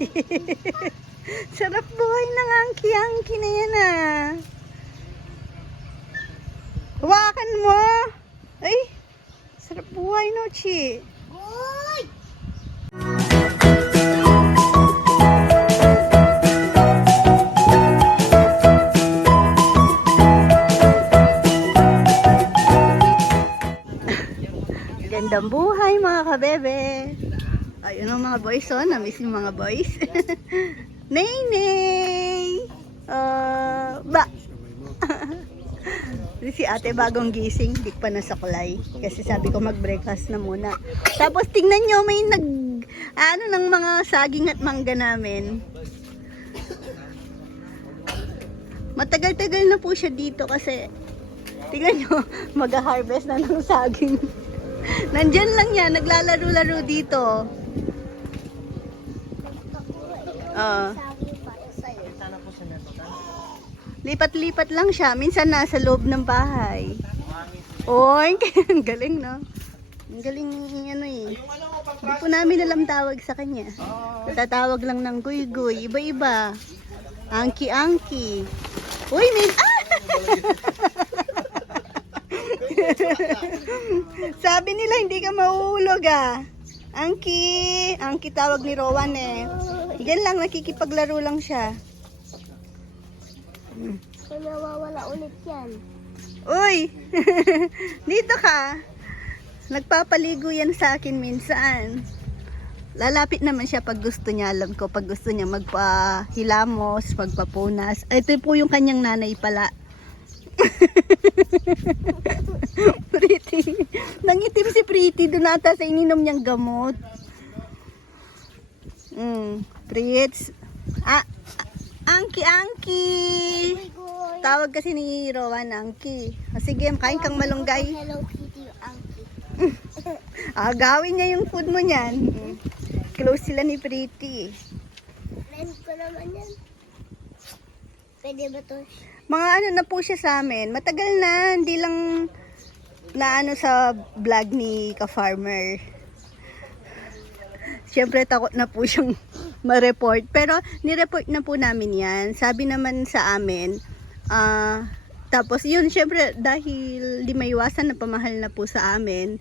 Sarap buhay ng angki-angki na yan ah. Hawakan mo. Ay, sarap buhay no, Chi. Uy! Gandang buhay mga kabebe. Ayun ang mga boys oh, na-miss yung mga boys. Nay Nay! Uh, ba? si ate bagong gising, di pa nasaklay. Kasi sabi ko mag-breakfast na muna. Tapos tingnan nyo, may nag, ano ng mga saging at mangga namin. Matagal-tagal na po siya dito kasi tingnan nyo, mag-harvest na ng saging. Nandyan lang yan, naglalaro-laro dito. Ah. Para sa'yo. Lipat-lipat lang siya. Minsan nasa loob ng bahay. Oy, ang galing no? Ang galing ni ano eh. Hindi po namin alam tawag sa kanya. Tatawag lang ng guy-guy. Iba-iba. Angki-angki. Uy, may... Ah! Sabi nila hindi ka mauulog ah. Angki. Angki tawag ni Rowan eh. Diyan lang, nakikipaglaro lang siya. Kung nawawala ulit yan. Uy! Dito ka. Nagpapaligo yan sa akin minsan. Lalapit naman siya pag gusto niya. Alam ko, pag gusto niya magpahilamos, magpapunas. Ito po yung kanyang nanay pala. Pretty. Nangitim si Pretty doon ata sa ininom niyang gamot. Mm, Prits. Ah, Angki, Angki. Tawag kasi ni Rowan Angki. Ah, sige, kain kang malunggay. Hello Kitty, Angki. Ah, gawin niya yung food mo niyan. Close sila ni Pretty. Friend ko naman yan. Pwede ba to? Mga ano na po siya sa amin. Matagal na, hindi lang na ano sa vlog ni ka-farmer. Siyempre takot na po siyang ma-report. Pero ni-report na po namin yan. Sabi naman sa amin, ah, tapos yun, siyempre dahil di maiwasan na pamahal na po sa amin,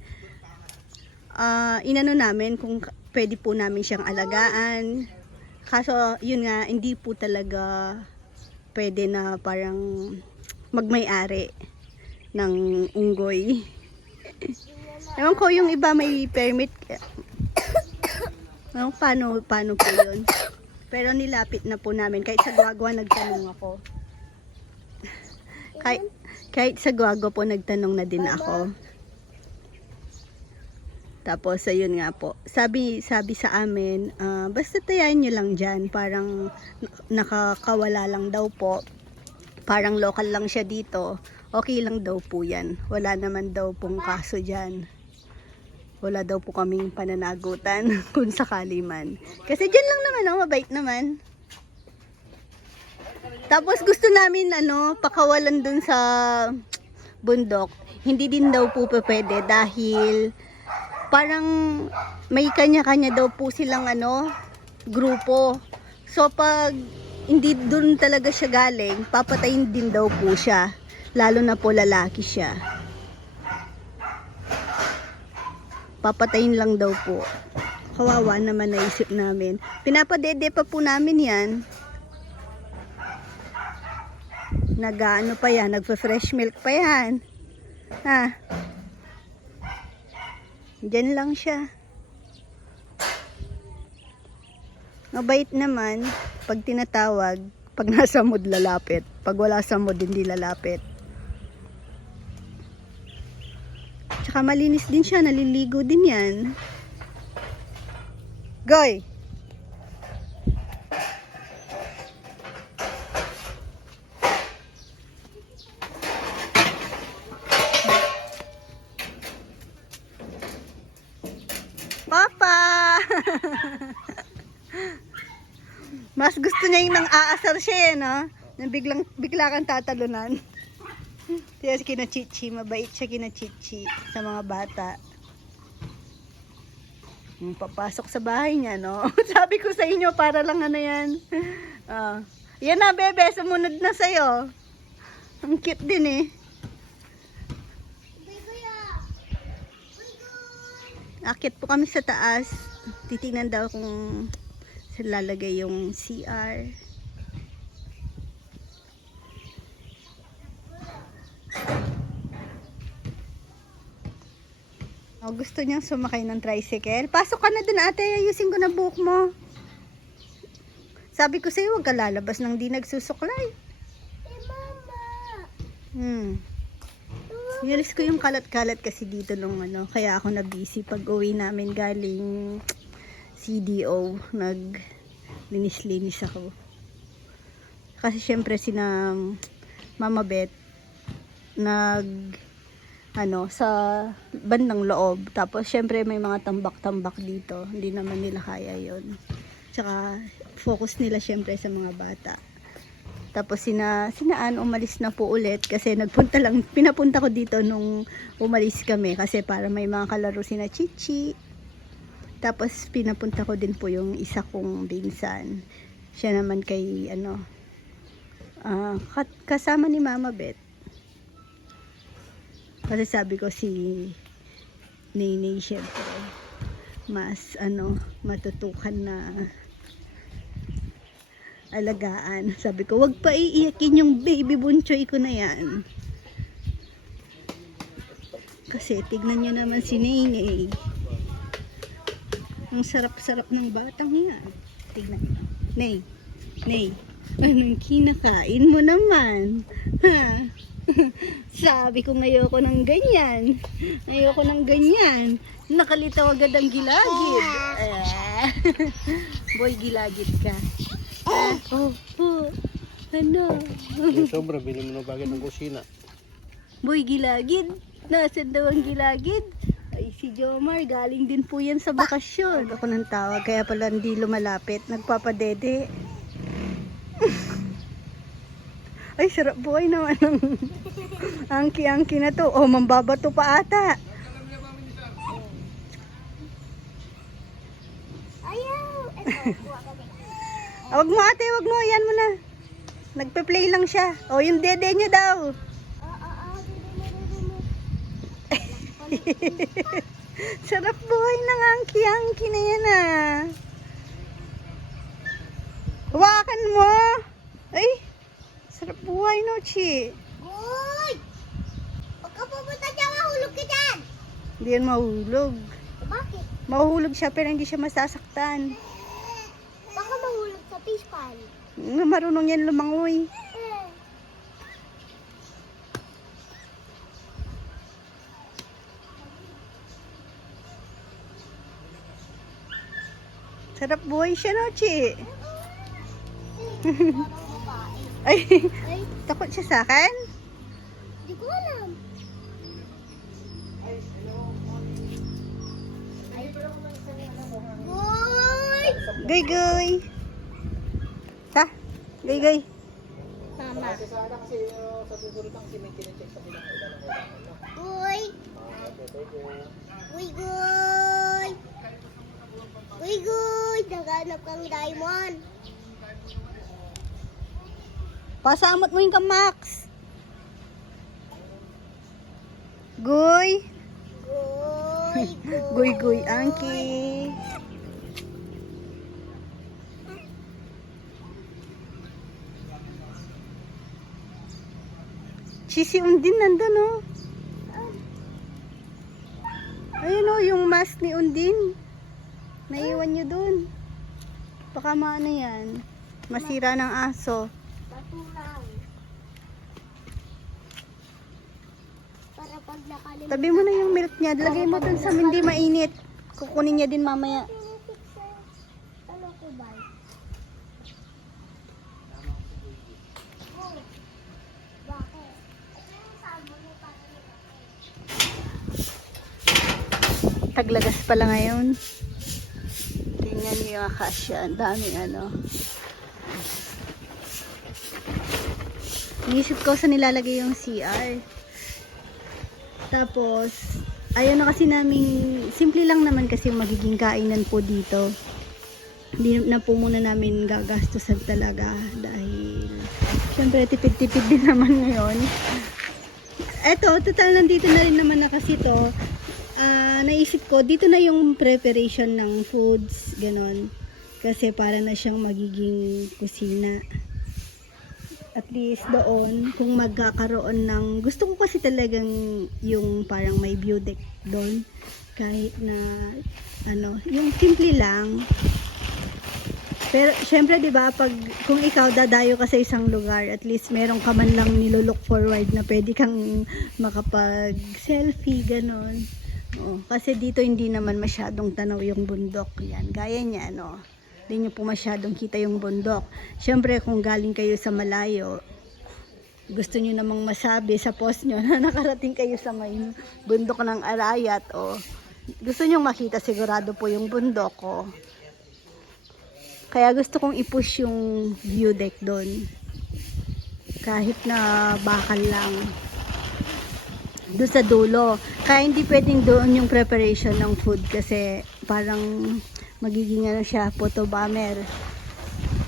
ah, inano namin kung pwede po namin siyang alagaan. Kaso yun nga, hindi po talaga pwede na parang magmay-ari ng unggoy. Ewan ko yung iba may permit. Ewan ko paano, paano po yun. Pero nilapit na po namin. Kahit sa gwagwa nagtanong ako. Kahit, kahit sa gwagwa po nagtanong na din ako. Tapos ayun nga po. Sabi sabi sa amin, ah, basta tayain nyo lang diyan, parang nak- nakakawala lang daw po. Parang local lang siya dito. Okay lang daw po 'yan. Wala naman daw pong kaso diyan. Wala daw po kaming pananagutan kung sakali man. Kasi diyan lang naman, oh, mabait naman. Tapos gusto namin ano, pakawalan dun sa bundok. Hindi din daw po pwede dahil parang may kanya-kanya daw po silang ano, grupo. So pag hindi doon talaga siya galing, papatayin din daw po siya. Lalo na po lalaki siya. Papatayin lang daw po. Kawawa naman naisip namin. Pinapadede pa po namin yan. Nag-ano pa yan, nagpa-fresh milk pa yan. Ha? Diyan lang siya. Mabait naman pag tinatawag, pag nasa mood lalapit. Pag wala sa mood, hindi lalapit. Tsaka din siya, naliligo din yan. Goy! Papa! Mas gusto niya yung nang aasar siya eh, no? Na biglang, bigla kang tatalunan. Kaya si kina Chichi, mabait siya kina Chichi sa mga bata. Hmm, Papasok sa bahay niya, no? Sabi ko sa inyo, para lang ano yan. Ah. yan na, bebe. Sumunod na sa'yo. Ang cute din eh. Akit po kami sa taas. Titingnan daw kung lalagay yung CR. Oh, gusto niyang sumakay ng tricycle. Pasok ka na dun ate, ayusin ko na buhok mo. Sabi ko sa'yo, huwag ka lalabas nang di nagsusuklay. Eh, mama. Hmm. Nilis ko yung kalat-kalat kasi dito nung ano, kaya ako na busy pag uwi namin galing CDO, nag linis-linis ako. Kasi syempre sina Mama Beth nag ano sa bandang loob tapos syempre may mga tambak-tambak dito hindi naman nila kaya yon tsaka focus nila syempre sa mga bata tapos sina, sinaan umalis na po ulit kasi nagpunta lang, pinapunta ko dito nung umalis kami kasi para may mga kalaro sina Chichi. Tapos pinapunta ko din po yung isa kong binsan. Siya naman kay ano, ka- kasama ni Mama Beth. Kasi sabi ko si Nene syempre mas ano, matutukan na alagaan. Sabi ko, wag pa iiyakin yung baby bunchoy ko na yan. Kasi tignan nyo naman si Nene. Ang sarap-sarap ng batang yan. Tignan nyo. Nay, Nay, anong kinakain mo naman? Ha? Sabi ko ngayoko ng ganyan. Ngayoko ng ganyan. Nakalitaw agad ang gilagid. Eh. Boy, gilagid ka. Oh, oh. Ano? Sobra, bili mo ng bagay ng kusina. Boy, gilagid. Nasaan daw ang gilagid? Ay, si Jomar, galing din po yan sa bakasyon. Ako nang tawag, kaya pala hindi lumalapit. Nagpapadede. Ay, sarap buhay naman ng angki-angki na to. Oh, mambabato pa ata. Ayaw. Ito, kuha kami. Ah, wag mo ate, wag mo. Yan mo na. Nagpe-play lang siya. Oh, yung dede niya daw. Sarap buhay ng angki-angki na yan ah. Hawakan mo. Ay, sarap buhay no, Chi. Uy! Huwag ka pupunta dyan, mahulog ka dyan. Hindi yan mahulog. Bakit? Mahuhulog siya pero hindi siya masasaktan. Baka mahulog sa fish pan. Marunong yan lumangoy. Eh. Sarap buhay siya no, Chi. Ay, Ay, takot siya sa akin. di ko alam. Goy, goy. Ha? Goy, goy. Mama. Uy! Uy, guy! Uy, guy! Naghanap kang diamond. Pasamot mo yung kamax. Goy. Guy, Goy, goy, angki. Chisi Undin nandun oh. Ayun oh, yung mask ni Undin. Naiwan nyo dun. Baka maano yan. Masira ng aso. Patulaw. Para pag nakalimutan. Tabi mo na yung milk niya. Lagay mo dun sa hindi mainit. Kukunin niya din mamaya. Ano ko ba? Taglagas pala ngayon. Tingnan niyo yung akasya. Ang daming ano. Inisip ko sa nilalagay yung CR. Tapos, ayaw na kasi namin, simple lang naman kasi yung magiging kainan po dito. Hindi na po muna namin gagastusan talaga dahil syempre tipid-tipid din naman ngayon. Eto, total nandito na rin naman na kasi to. Ah, naisip ko, dito na yung preparation ng foods, ganon. Kasi para na siyang magiging kusina at least doon kung magkakaroon ng gusto ko kasi talagang yung parang may view deck doon kahit na ano yung simple lang. Pero syempre 'di ba pag kung ikaw dadayo ka sa isang lugar at least meron ka man lang nilolook forward na pwede kang makapag selfie ganon Oo, kasi dito hindi naman masyadong tanaw yung bundok. Yan gaya niya no hindi nyo po masyadong kita yung bundok. Siyempre, kung galing kayo sa malayo, gusto nyo namang masabi sa post nyo na nakarating kayo sa may bundok ng Arayat o gusto nyo makita sigurado po yung bundok ko. Kaya gusto kong i-push yung view deck doon. Kahit na bakal lang. Doon sa dulo. Kaya hindi pwedeng doon yung preparation ng food kasi parang magiging ano siya, photo bomber.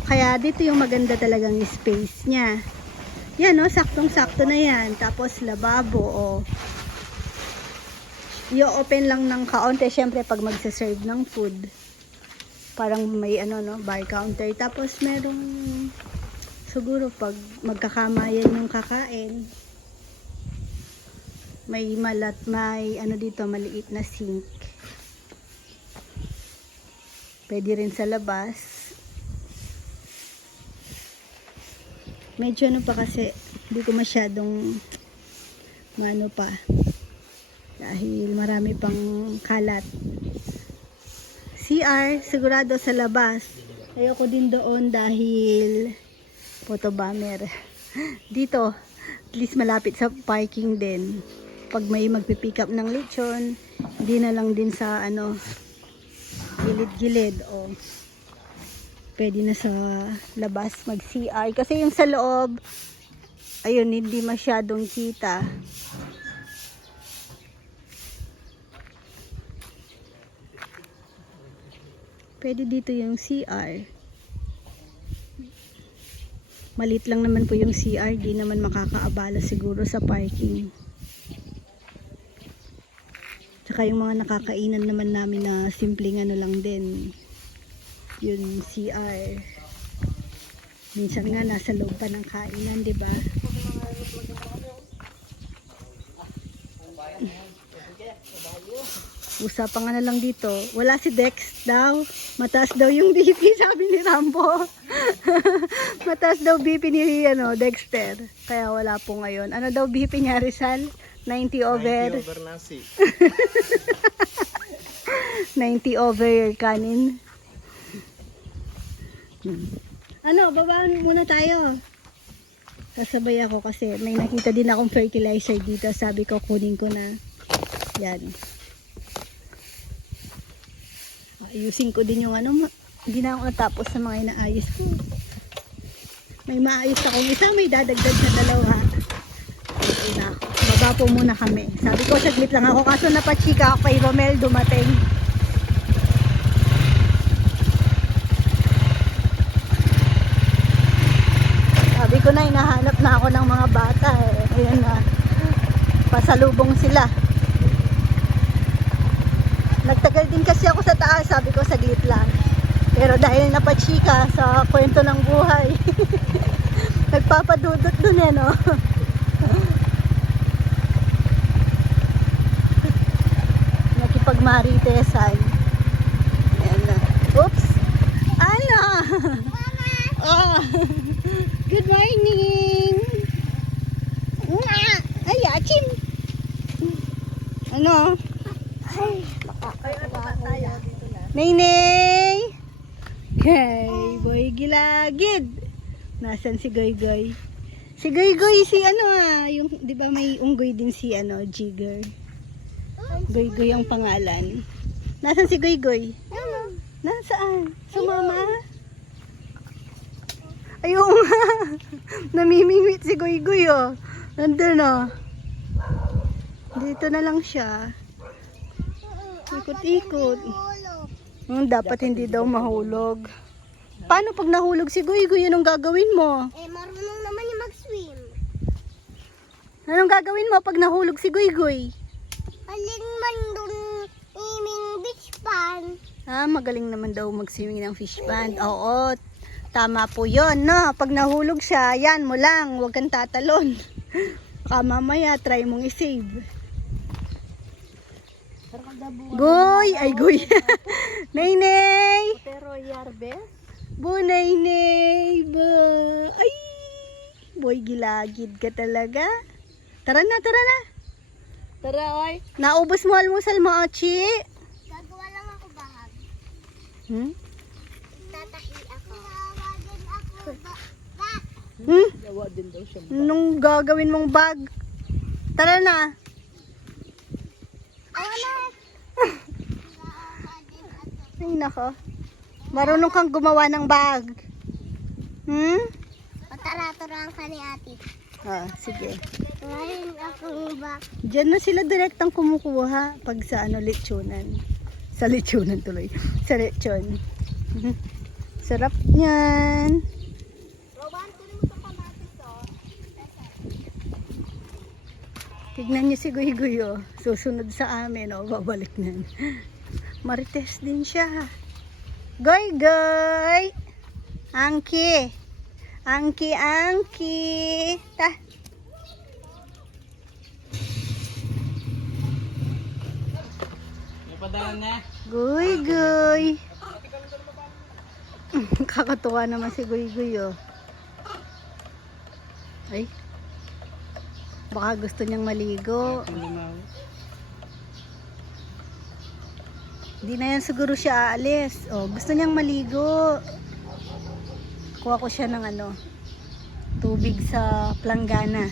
Kaya dito yung maganda talagang space niya. Yan no, saktong-sakto na yan. Tapos lababo o i-open lang ng kaunti syempre pag magsa-serve ng food. Parang may ano no, bar counter. Tapos merong siguro pag magkakamayan yung kakain. May malat, may ano dito, maliit na sink. Pwede rin sa labas. Medyo ano pa kasi, hindi ko masyadong mano pa. Dahil marami pang kalat. CR, sigurado sa labas. Ayoko din doon dahil photo bomber. Dito, at least malapit sa parking din. Pag may magpipick up ng lechon, hindi na lang din sa ano, gilid-gilid o. Pwede na sa labas mag CR kasi yung sa loob ayun hindi masyadong kita. Pwede dito yung CR malit lang naman po yung CR di naman makakaabala siguro sa parking Tsaka yung mga nakakainan naman namin na simpleng ano lang din. Yun CR. Minsan nga nasa loob pa ng kainan, di ba? Usapan nga na lang dito. Wala si Dex daw. Mataas daw yung BP, sabi ni Rambo. Mataas daw BP ni ano, Dexter. Kaya wala po ngayon. Ano daw BP niya, Rizal? 90 over. 90 over nasi. 90 over kanin. Ano, babaan muna tayo. Kasabay ako kasi may nakita din akong fertilizer dito. Sabi ko kunin ko na. Yan. Ayusin ko din yung ano. Hindi na ako natapos sa mga inaayos ko. May maayos akong isa, may dadagdag na dalawa. Ayun na ako. Baba po muna kami. Sabi ko, saglit lang ako. Kaso napachika ako kay Romel dumating. Sabi ko na, hinahanap na ako ng mga bata eh. Ayun na. Pasalubong sila. Nagtagal din kasi ako sa taas. Sabi ko, saglit lang. Pero dahil napachika sa kwento ng buhay, nagpapadudot dun eh, no? Nakipagmaritesan. Ayan na. Oops! Ano? Oh. Good morning! Ay, achim! Ano? Ay, Nainay! Hey, boy gilagid! Nasaan si Goy Goy? Si Goy Goy, si ano ah, yung, di ba may unggoy din si ano, Jigger. Goy Goy ang pangalan. Nasaan si Goy Goy? Nasaan? Sumama? Ayun nga. Namimingwit si Goy Goy oh. Nandun oh. Dito na lang siya. Ikot-ikot. Hmm, dapat hindi daw mahulog. Paano pag nahulog si Guy, anong gagawin mo? Eh, marunong naman yung mag-swim. Anong gagawin mo pag nahulog si Guy Guy? Alin man dun iming beach pan. Ah, magaling naman daw mag-swimming ng fish pond. Oo, tama po yon no? Pag nahulog siya, yan mo lang, huwag kang tatalon. Baka mamaya, try mong i-save. Goy! Ay, goy! Naynay! Pero yarbe, Bu, naynay! Ba! Ay! Boy, gilagid ka talaga. Tara na, tara na! tara oy. Naubos mo almusal mo, Ochi? Gagawa lang ako bahag. Hmm? Tatahi ako. Hmm? Yawa din daw siya. Nung gagawin mong bag. Tara na. Ay, nako. Marunong kang gumawa ng bag. Hmm? Patara-turang ka ni ate. Ah, sige. Ngayon akong ba? Diyan na sila direktang kumukuha pag sa ano, lechonan. Sa lechonan tuloy. Sa lechon. Sarap niyan. Tignan niyo si Guy Guy, oh. Susunod sa amin, oh. Babalik na. Marites din siya. Goy, goy! Angki! Angki, angki! Ta! May padala na. Guy, guy! Kakatuwa naman si Guy Guy, oh. Ay. Baka gusto niyang maligo. Hindi na yan siguro siya aalis. Oh, gusto niyang maligo. Kuha ko siya ng ano, tubig sa planggana.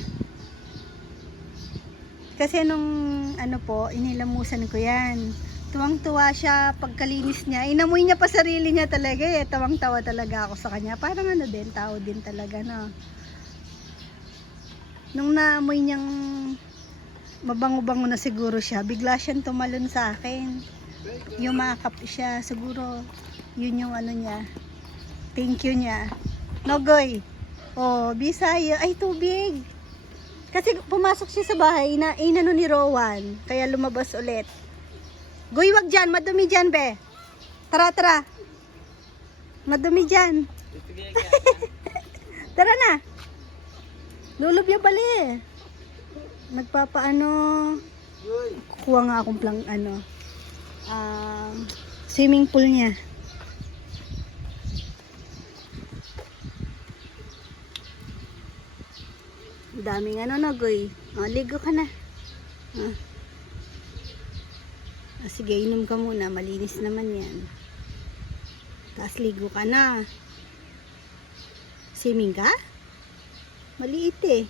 Kasi nung ano po, inilamusan ko yan. Tuwang-tuwa siya pagkalinis niya. Inamoy niya pa sarili niya talaga eh. Tawang-tawa talaga ako sa kanya. Parang ano din, tao din talaga no. Nung naamoy niyang mabango-bango na siguro siya, bigla siyang tumalon sa akin yumakap siya. Siguro, yun yung ano niya. Thank you niya. Nogoy. Oh, Bisaya. Ay, tubig. Kasi pumasok siya sa bahay na inano ni Rowan. Kaya lumabas ulit. Goy, wag dyan. Madumi dyan, be. Tara, tara. Madumi dyan. tara na. Lulob yung bali. Nagpapaano. Kuha nga akong plang ano um, swimming pool niya. Daming ano no, Goy. O, ligo ka na. Ah. Ah, sige, inom ka muna. Malinis naman yan. Tapos ligo ka na. Swimming ka? Maliit eh.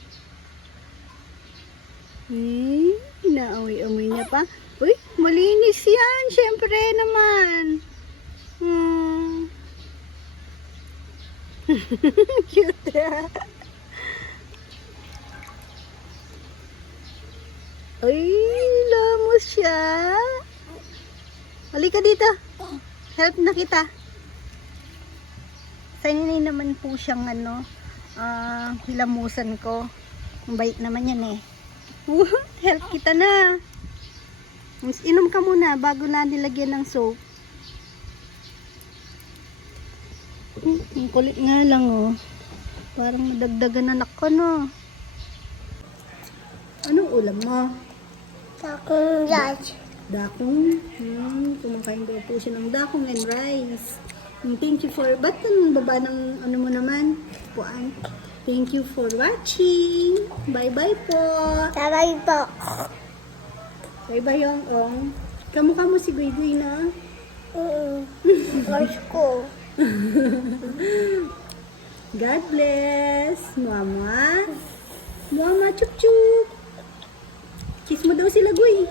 Hmm, inaamoy-amoy niya pa. Uy, malinis yan. Siyempre naman. Hmm. Cute. Ay, lamos siya. Halika dito. Help na kita. Sanay naman po siyang ano, ah, hilamusan ko. Bait naman yan eh. Help kita na. Inom ka muna bago na nilagyan ng soap. Hmm, ang kulit nga lang oh. Parang madagdagan anak ko no. Anong ulam mo? Lunch. Dakong. Hmm, kumakain daw po siya ng dakong and rice. Hmm, Thank you for, ba't ang baba ng ano mo naman? Puan. Thank you for watching. Bye-bye po. Sabay po. Bye-bye, Yong Ong. Kamukha mo si Guy na. Mm. Lunch ko. God bless. Mama. Mama, chup chup. Kiss mo daw sila, Guy.